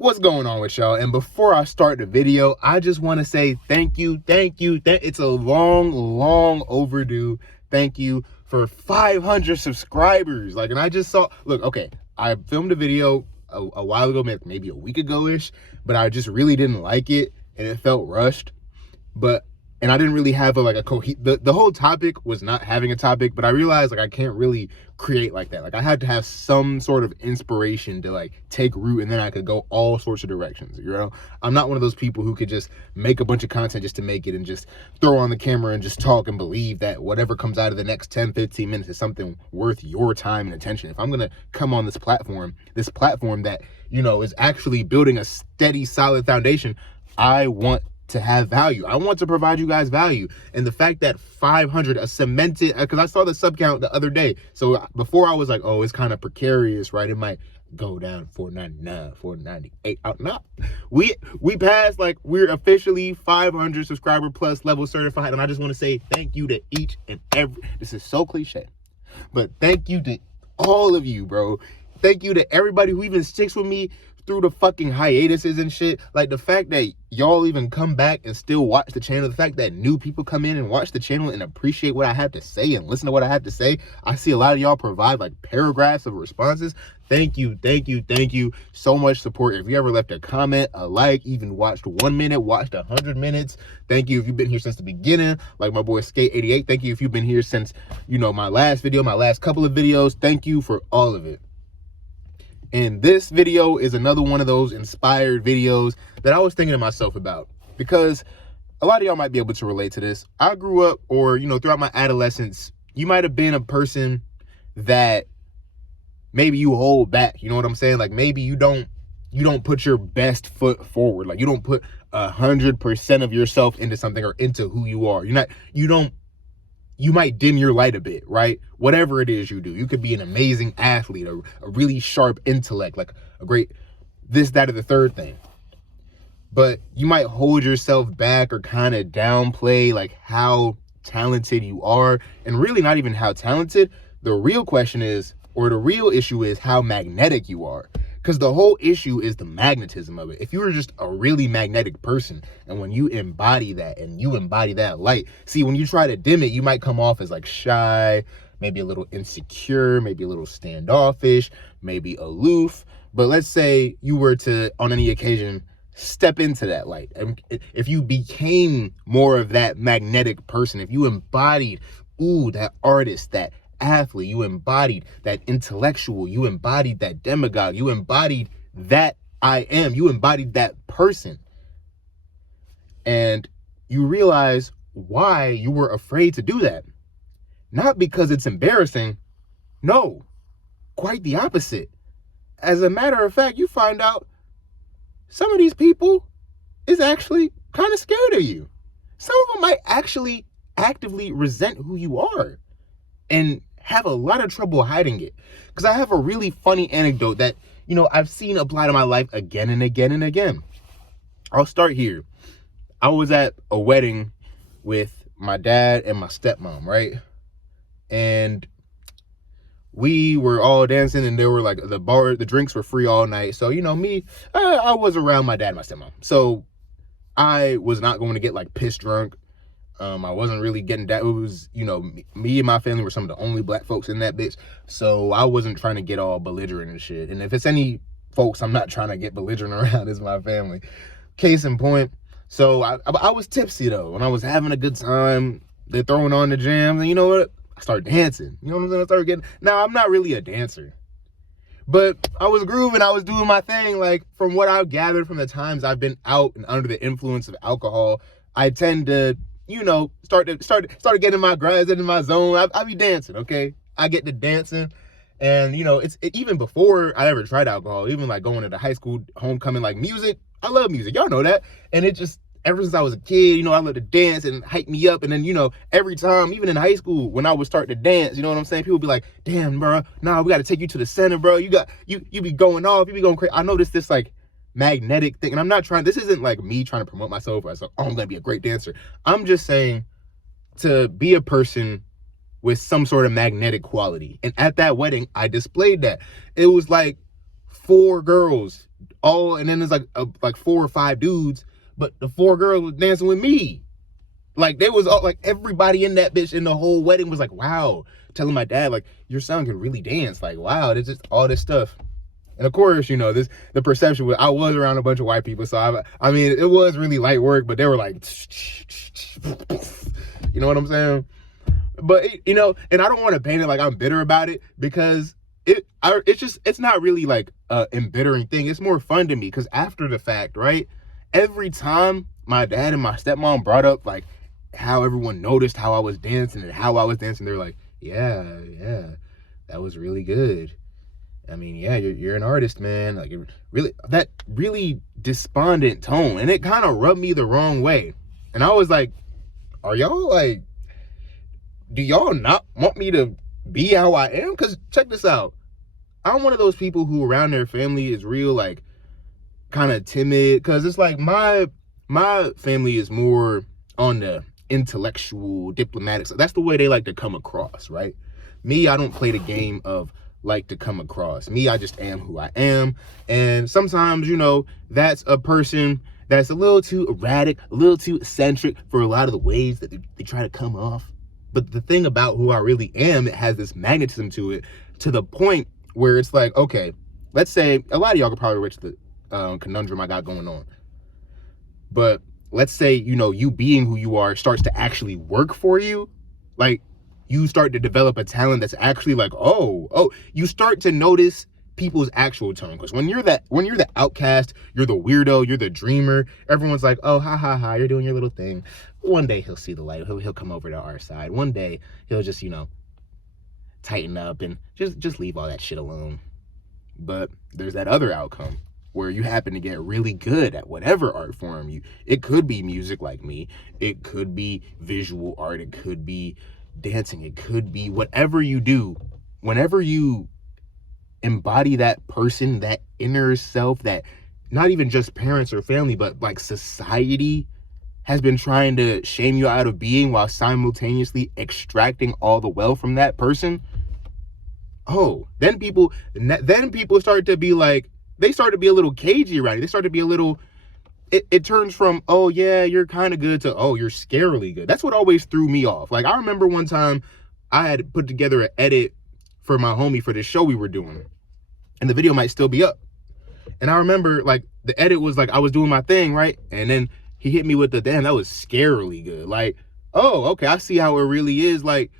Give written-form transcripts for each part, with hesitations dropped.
What's going on with y'all? And before I start the video, I just want to say thank you. It's a long overdue thank you for 500 subscribers. Like, and I just saw, look, okay, I filmed a video a while ago, maybe a week ago-ish, but I just really didn't like it and it felt rushed. And I didn't really have the whole topic was not having a topic, but I realized I can't really create like that. I had to have some sort of inspiration to take root, and then I could go all sorts of directions. I'm not one of those people who could just make a bunch of content just to make it and just throw on the camera and just talk and believe that whatever comes out of the next 10-15 minutes is something worth your time and attention. If I'm gonna come on this platform that is actually building a steady, solid foundation, I want to have value. I want to provide you guys value. And the fact that 500, a cemented, because I saw the sub count the other day. So before I was like, oh, it's kind of precarious, right? It might go down 499, 498. No, we passed, we're officially 500 subscriber plus level certified. And I just want to say thank you to each and every, this is so cliche, but thank you to all of you, bro. Thank you to everybody who even sticks with me through the fucking hiatuses and shit. The fact that y'all even come back and still watch the channel, the fact that new people come in and watch the channel and appreciate what I have to say and listen to what I have to say. I see a lot of y'all provide paragraphs of responses. Thank you so much support. If you ever left a comment, a like, even watched 1 minute, watched 100 minutes, thank you. If you've been here since the beginning, like my boy Skate 88, thank you. If you've been here since my last video, my last couple of videos, thank you for all of it. And this video is another one of those inspired videos that I was thinking to myself about, because a lot of y'all might be able to relate to this. I grew up, or, throughout my adolescence, you might have been a person that maybe you hold back. You know what I'm saying? Maybe you don't put your best foot forward. You don't put 100% of yourself into something or into who you are. You might dim your light a bit, right? Whatever it is you do. You could be an amazing athlete, a really sharp intellect, a great this, that, or the third thing. But you might hold yourself back or kind of downplay how talented you are. And really not even how talented. The real question is, or the real issue is how magnetic you are. Because the whole issue is the magnetism of it. If you were just a really magnetic person, and when you embody that and you embody that light, see, when you try to dim it, you might come off as shy, maybe a little insecure, maybe a little standoffish, maybe aloof. But let's say you were to, on any occasion, step into that light. And if you became more of that magnetic person, if you embodied, that artist, that athlete, you embodied that intellectual, you embodied that demagogue, you embodied that I am, you embodied that person, and you realize why you were afraid to do that. Not because it's embarrassing, no, quite the opposite. As a matter of fact, you find out some of these people is actually kind of scared of you. Some of them might actually actively resent who you are and have a lot of trouble hiding it. Because I have a really funny anecdote that, I've seen apply to my life again and again and again. I'll start here. I was at a wedding with my dad and my stepmom, right? And we were all dancing, and there were the drinks were free all night. So, me, I was around my dad and my stepmom. So I was not going to get piss drunk. I wasn't really getting that. It was, me and my family were some of the only black folks in that bitch. So I wasn't trying to get all belligerent and shit. And if it's any folks I'm not trying to get belligerent around, it's my family. Case in point. So I was tipsy though, and I was having a good time. They're throwing on the jams, and you know what? I started dancing. You know what I'm saying? I started getting, now I'm not really a dancer, but I was grooving. I was doing my thing. From what I've gathered from the times I've been out and under the influence of alcohol, I tend to, started getting my grinds into my zone. I be dancing, okay? I get to dancing, and even before I ever tried alcohol, even going to the high school homecoming, music, I love music, y'all know that. And it just, ever since I was a kid, I loved to dance and hype me up. And then, every time, even in high school, when I would start to dance, you know what I'm saying? People would be like, damn, bro, nah, we got to take you to the center, bro. You be going off, you be going crazy. I noticed this magnetic thing, and I'm not trying, this isn't me trying to promote myself as I'm gonna be a great dancer. I'm just saying to be a person with some sort of magnetic quality. And at that wedding, I displayed that. It was 4 girls and then there's like 4 or 5 dudes, but the 4 girls was dancing with me. Like, they was all, like, everybody in that bitch in the whole wedding was like, wow. Telling my dad, like, your son can really dance. Like, wow, there's just all this stuff. And of course, you know, the perception was, I was around a bunch of white people, so I mean, it was really light work, but they were like, you know what I'm saying? But, you know, and I don't want to paint it like I'm bitter about it, because it's not really like a embittering thing. It's more fun to me, because after the fact, right, every time my dad and my stepmom brought up, like, how everyone noticed how I was dancing and how I was dancing, they're like, yeah, that was really good. I mean, yeah, you're an artist, man. Like, that really despondent tone, and it kind of rubbed me the wrong way. And I was like, are y'all like, do y'all not want me to be how I am? Because check this out. I'm one of those people who around their family is real, like, kind of timid, because it's like my family is more on the intellectual, diplomatic. So that's the way they like to come across, right? Me, I don't play the game of like to come across. Me, I just am who I am. And sometimes, you know, that's a person that's a little too erratic, a little too eccentric for a lot of the ways that they try to come off. But the thing about who I really am, it has this magnetism to it, to the point where it's like, okay, let's say a lot of y'all could probably reach the conundrum I got going on. But let's say, you know, you being who you are starts to actually work for you. Like, you start to develop a talent that's actually like, oh, you start to notice people's actual tone. Because when you're the outcast, you're the weirdo, you're the dreamer, everyone's like, oh, ha, you're doing your little thing. One day he'll see the light, he'll come over to our side. One day he'll just, you know, tighten up and just leave all that shit alone. But there's that other outcome where you happen to get really good at whatever art form it could be music like me, it could be visual art, it could be dancing, it could be whatever you do. Whenever you embody that person, that inner self, that not even just parents or family, but like society has been trying to shame you out of being, while simultaneously extracting all the wealth from that person, then people start to be like, they start to be a little cagey around you. They start to be a little, it turns from, oh yeah, you're kind of good, to, oh, you're scarily good. That's what always threw me off. Like, I remember one time I had put together an edit for my homie for this show we were doing, and the video might still be up. And I remember, like, the edit was like, I was doing my thing, right? And then he hit me with the, damn, that was scarily good. Like, oh, okay, I see how it really is. Like,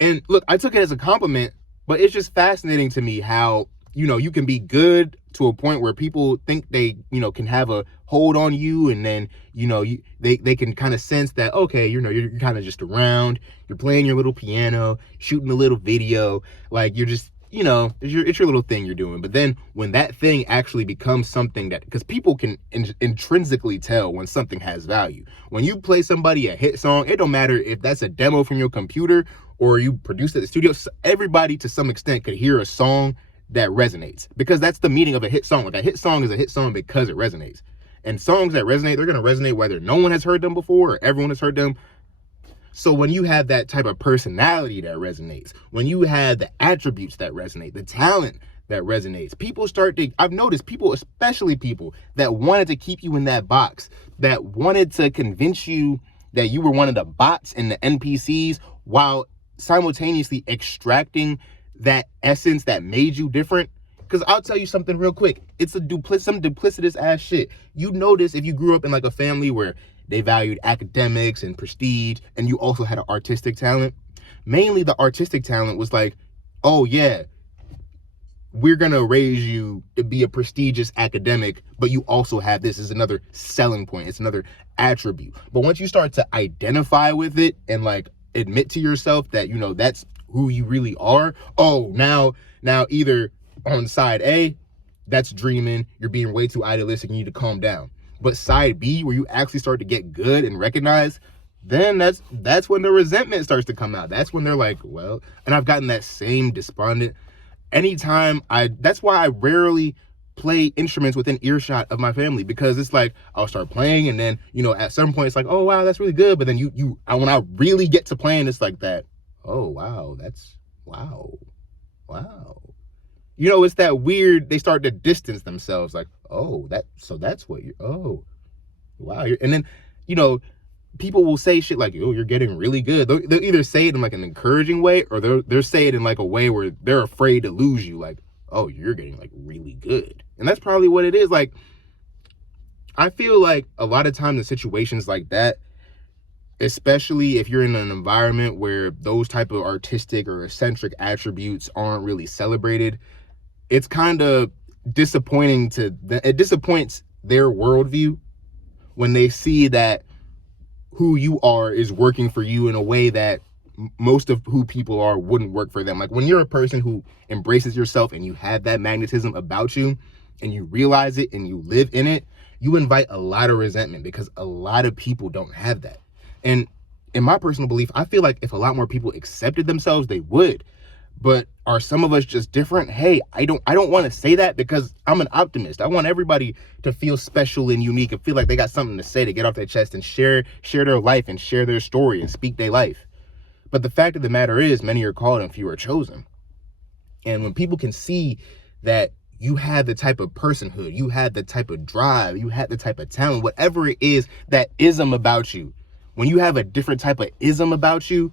and look, I took it as a compliment, but it's just fascinating to me how, you know, you can be good to a point where people think they, you know, can have a hold on you, and then, you know, they can kind of sense that, okay, you know, you're kind of just around, you're playing your little piano, shooting a little video, like, you're just, you know, it's your little thing you're doing. But then when that thing actually becomes something that, because people can intrinsically tell when something has value. When you play somebody a hit song, it don't matter if that's a demo from your computer or you produced it at the studio, everybody to some extent could hear a song that resonates, because that's the meaning of a hit song. Like, a hit song is a hit song because it resonates. And songs that resonate, they're going to resonate whether no one has heard them before or everyone has heard them. So when you have that type of personality that resonates, when you have the attributes that resonate, the talent that resonates, I've noticed people, especially people that wanted to keep you in that box, that wanted to convince you that you were one of the bots and the NPCs, while simultaneously extracting that essence that made you different. Because I'll tell you something real quick. It's some duplicitous ass shit. You notice if you grew up in like a family where they valued academics and prestige, and you also had an artistic talent. Mainly the artistic talent was like, oh yeah, we're gonna raise you to be a prestigious academic, but you also have this as another selling point. It's another attribute. But once you start to identify with it and like admit to yourself that, you know, that's who you really are, oh, now either on side A, that's dreaming, you're being way too idealistic, you need to calm down. But side B, where you actually start to get good and recognize, then that's when the resentment starts to come out. That's when they're like, well, and I've gotten that same despondent anytime that's why I rarely play instruments within earshot of my family, because it's like, I'll start playing, and then, you know, at some point it's like, oh wow, that's really good. But then when I really get to playing, it's like that, oh wow, that's wow. You know, it's that weird, they start to distance themselves, like, Oh, so that's what you're, oh, wow. And then, you know, people will say shit like, oh, you're getting really good. They'll either say it in like an encouraging way, or they're say it in like a way where they're afraid to lose you. Like, oh, you're getting like really good. And that's probably what it is. Like, I feel like a lot of times in situations like that, especially if you're in an environment where those type of artistic or eccentric attributes aren't really celebrated, it's kind of disappointing it disappoints their worldview when they see that who you are is working for you in a way that most of who people are wouldn't work for them. Like when you're a person who embraces yourself and you have that magnetism about you and you realize it and you live in it, you invite a lot of resentment because a lot of people don't have that. And in my personal belief, I feel like if a lot more people accepted themselves, they would. But are some of us just different? Hey, I don't want to say that because I'm an optimist. I want everybody to feel special and unique and feel like they got something to say, to get off their chest and share their life and share their story and speak their life. But the fact of the matter is, many are called and few are chosen. And when people can see that you have the type of personhood, you have the type of drive, you have the type of talent, whatever it is, that ism about you, when you have a different type of ism about you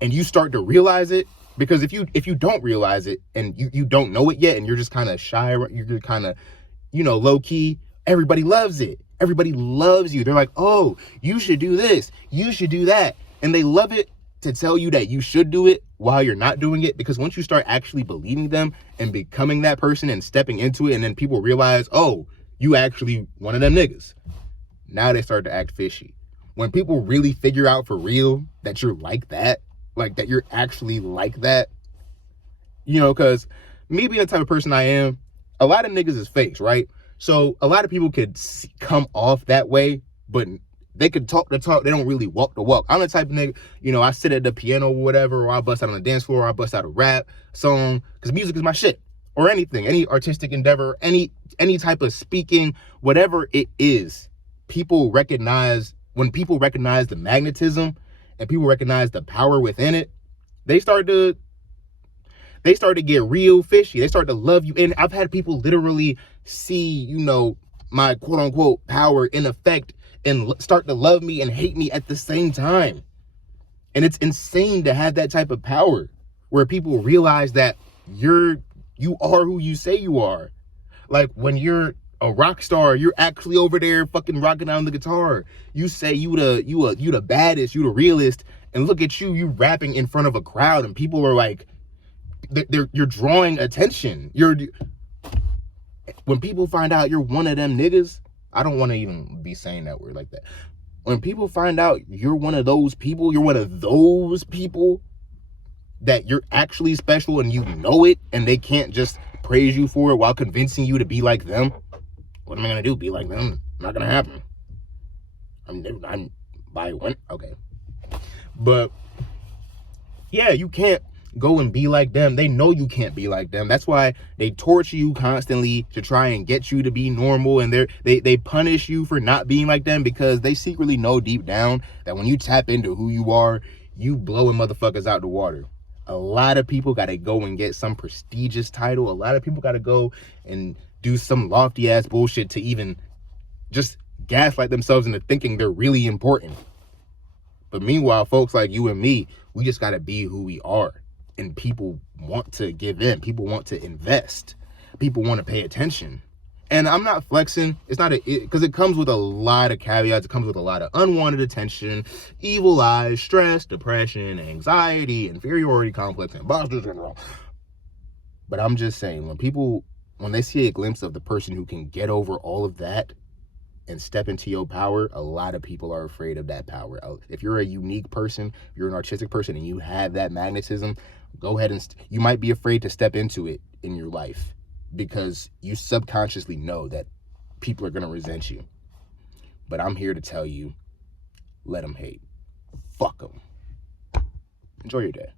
and you start to realize it, because if you don't realize it and you don't know it yet and you're just kind of shy, you're kind of, low key, everybody loves it. Everybody loves you. They're like, oh, you should do this, you should do that. And they love it to tell you that you should do it while you're not doing it. Because once you start actually believing them and becoming that person and stepping into it, and then people realize, oh, you actually one of them niggas, now they start to act fishy. When people really figure out for real that you're like that, like that you're actually like that, because me being the type of person I am, a lot of niggas is fakes, right? So a lot of people could come off that way, but they could talk the talk. They don't really walk the walk. I'm the type of nigga, I sit at the piano or whatever, or I bust out on the dance floor, or I bust out a rap song, because music is my shit. Or anything, any artistic endeavor, any type of speaking, whatever it is, when people recognize the magnetism and people recognize the power within it, they start to get real fishy. They start to love you. And I've had people literally see, my quote unquote power in effect and start to love me and hate me at the same time. And it's insane to have that type of power where people realize that you are who you say you are. Like when you're a rock star, you're actually over there fucking rocking on the guitar. You say you the baddest, you the realest, and look at you rapping in front of a crowd, and people are like, you're drawing attention. When people find out you're one of them niggas, I don't want to even be saying that word like that. When people find out you're one of those people, that you're actually special and you know it, and they can't just praise you for it while convincing you to be like them. What am I gonna do? Be like them? Not gonna happen. I'm by one. Okay. But yeah, you can't go and be like them. They know you can't be like them. That's why they torture you constantly to try and get you to be normal, and they punish you for not being like them, because they secretly know deep down that when you tap into who you are, you blowing motherfuckers out the water. A lot of people got to go and get some prestigious title. A lot of people got to go and do some lofty ass bullshit to even just gaslight themselves into thinking they're really important. But meanwhile, folks like you and me, we just got to be who we are. And people want to give in. People want to invest. People want to pay attention. And I'm not flexing. It's not because it comes with a lot of caveats. It comes with a lot of unwanted attention, evil eyes, stress, depression, anxiety, inferiority complex, and imposter syndrome. But I'm just saying, when they see a glimpse of the person who can get over all of that and step into your power, a lot of people are afraid of that power. If you're a unique person, you're an artistic person, and you have that magnetism, go ahead and you might be afraid to step into it in your life, because you subconsciously know that people are going to resent you. But I'm here to tell you, let them hate. Fuck them. Enjoy your day.